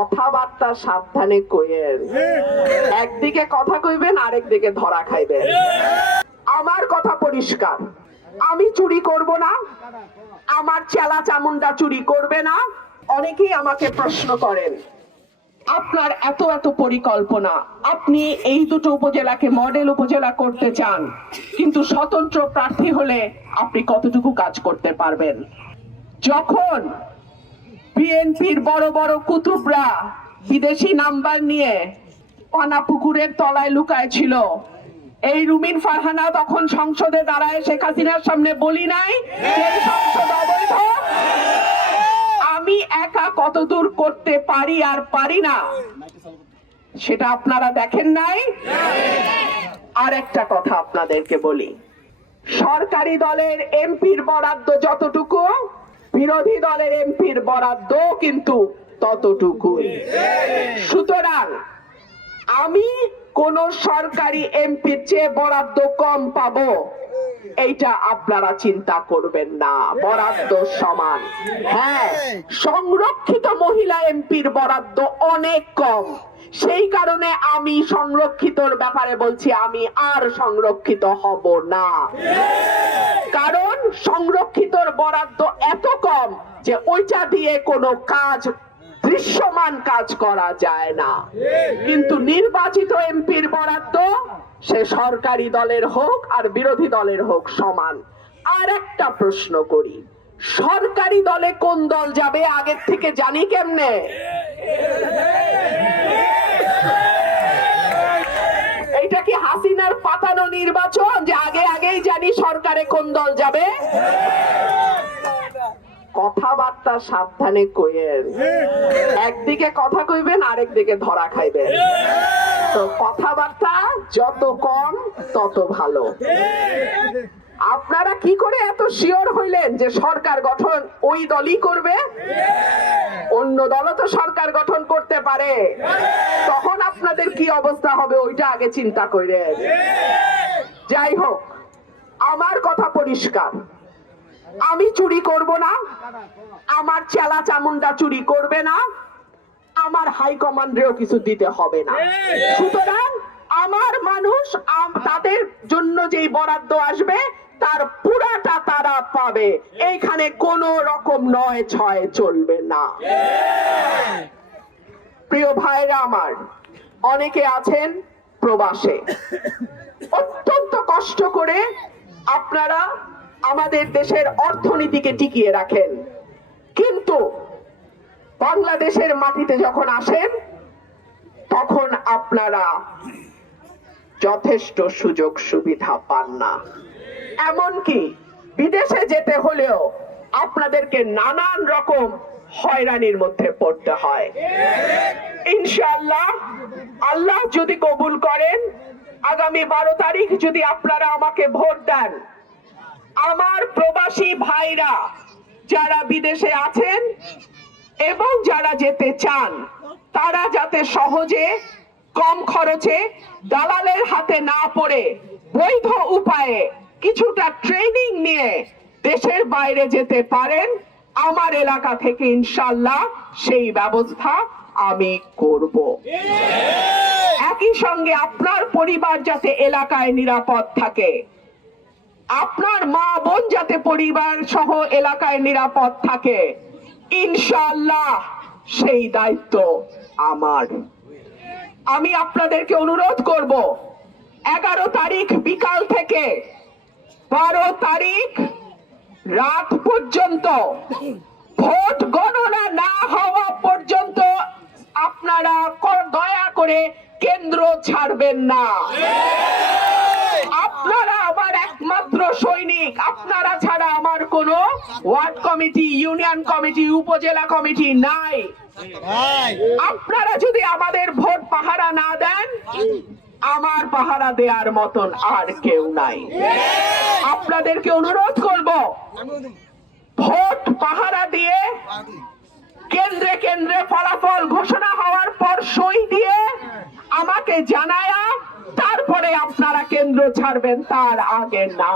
কথাবার্তা সাবধানে কইেন। একদিকে কথা কইবেন, আরেকদিকে ধরা খাইবেন। আমার কথা পরিষ্কার, আমি চুরি করব না, আমার চেলা চামুন্ডা চুরি করবে না। অনেকেই আমাকে প্রশ্ন করেন, আপনার এত এত পরিকল্পনা, আপনি এই দুটো উপজেলাকে মডেল উপজেলা করতে চান, কিন্তু স্বতন্ত্র প্রার্থী হলে আপনি কতটুকু কাজ করতে পারবেন? যখন বিএনপির বড় বড় কুতুবরা বিদেশি নাম্বার নিয়ে পানাপুকুরের তলায় লুকায় ছিল, এই রুমিন ফারহানা তখন সংসদে দাঁড়ায় শেখ হাসিনার সামনে বলি নাই যে সংসদ অবৈধ? আমি একা কতদূর করতে পারি আর পারি না সেটা আপনারা দেখেন নাই। আর একটা কথা আপনাদেরকে বলি, সরকারি দলের এমপির বরাদ্দ যতটুকু, বিরোধী দলের এমপির বরাদ্দ কিন্তু ততটুকুই। সুতরাং আমি কোন সরকারি এমপির চেয়ে বরাদ্দ কম পাবো এইটা আপনারা চিন্তা করবেন না, বরাদ্দ সমান। হ্যাঁ, সংরক্ষিত মহিলা এমপির বরাদ্দ অনেক কম, সেই কারণে আমি সংরক্ষিতর ব্যাপারে বলছি আমি আর সংরক্ষিত হব না। কারণ সংরক্ষিতর বরাদ্দ এত কম যে ওইটা দিয়ে কোনো কাজ, দৃশ্যমান কাজ করা যায় না। কিন্তু নির্বাচিত এমপির বরাদ্দ সে সরকারি দলের হোক আর বিরোধী দলের হোক সমান। আর একটা প্রশ্ন করি, সরকারি দলে কোন দল যাবে আগের থেকে জানি কেমনে? এইটা কি হাসিনার পাতানো নির্বাচন যে আগে আগেই জানি সরকারে কোন দল যাবে? কথাবার্তা সাবধানে কইেন। একদিকে কথা কইবেন, আরেকদিকে ধরা খাইবেন। তো কথাবার্তা যত কম তত ভালো। আপনারা কি করে এত শিওর হইলেন যে সরকার গঠন ওই দলই করবে? অন্য দলও তো সরকার গঠন করতে পারে, তখন আপনাদের কি অবস্থা হবে ওইটা আগে চিন্তা করেন। যাই হোক, আমার কথা পরিষ্কার, আমি চুরি করব না, আমার চেলা চামুন্ডা চুরি করবে না, আমার হাইকমান্ডেও কিছু দিতে হবে না। সুতরাং আমার মানুষ তাদের জন্য যেই বরাদ্দ আসবে তার পুরাটা তারা পাবে, এইখানে কোন রকম নয় ছয় চলবে না। প্রিয় ভাইরা আমার, অনেকে আছেন প্রবাসে, অত্যন্ত কষ্ট করে আপনারা আমাদের দেশের অর্থনীতিকে টিকিয়ে রাখেন, কিন্তু বাংলাদেশের মাটিতে যখন আসেন তখন আপনারা যথেষ্ট সুযোগ সুবিধা পান না। এমনকি বিদেশে যেতে হলেও আপনাদেরকে নানান রকম হয়রানির মধ্যে পড়তে হয়। ইনশাআল্লাহ, আল্লাহ যদি কবুল করেন, আগামী 12 তারিখ যদি আপনারা আমাকে ভোট দেন, আমার প্রবাসী ভাইরা যারা বিদেশে আছেন এবং যারা যেতে চান, তারা যাতে সহজে কম খরচে দালালের হাতে না পড়ে বৈধ উপায়ে কিছুটা ট্রেনিং নিয়ে দেশের বাইরে যেতে পারেন, আমার এলাকা থেকে ইনশাআল্লাহ সেই ব্যবস্থা আমি করব। একই সঙ্গে আপনার পরিবার যাতে এলাকায় নিরাপদ থাকে, আপনার মা বোন যাতে পরিবার সহ এলাকায় নিরাপদ থাকে, ইনশাআল্লাহ সেই দায়িত্ব আমার। আমি আপনাদেরকে অনুরোধ করব, 11 তারিখ বিকাল থেকে 12 তারিখ রাত পর্যন্ত, ভোট গণনা না হওয়া পর্যন্ত আপনারা দয়া করে কেন্দ্র ছাড়বেন না। আপনারা আমার একমাত্র সৈনিক, আপনারা ছাড়া আমার কোনো ওয়ার্ড কমিটি, ইউনিয়ন কমিটি, উপজেলা কমিটি নাই। আপনারা যদি আমাদের ভোট পাহারা না দেন, আমার পাহারা দেওয়ার মতন আর কেউ নাই। আপনাদেরকে অনুরোধ করব, ভোট পাহারা দিয়ে কেন্দ্রে কেন্দ্রে ফলাফল ঘোষণা হওয়ার পর সই দিয়ে আমাকে জানায়া তারপরে আপনারা কেন্দ্র ছাড়বেন, তার আগে না।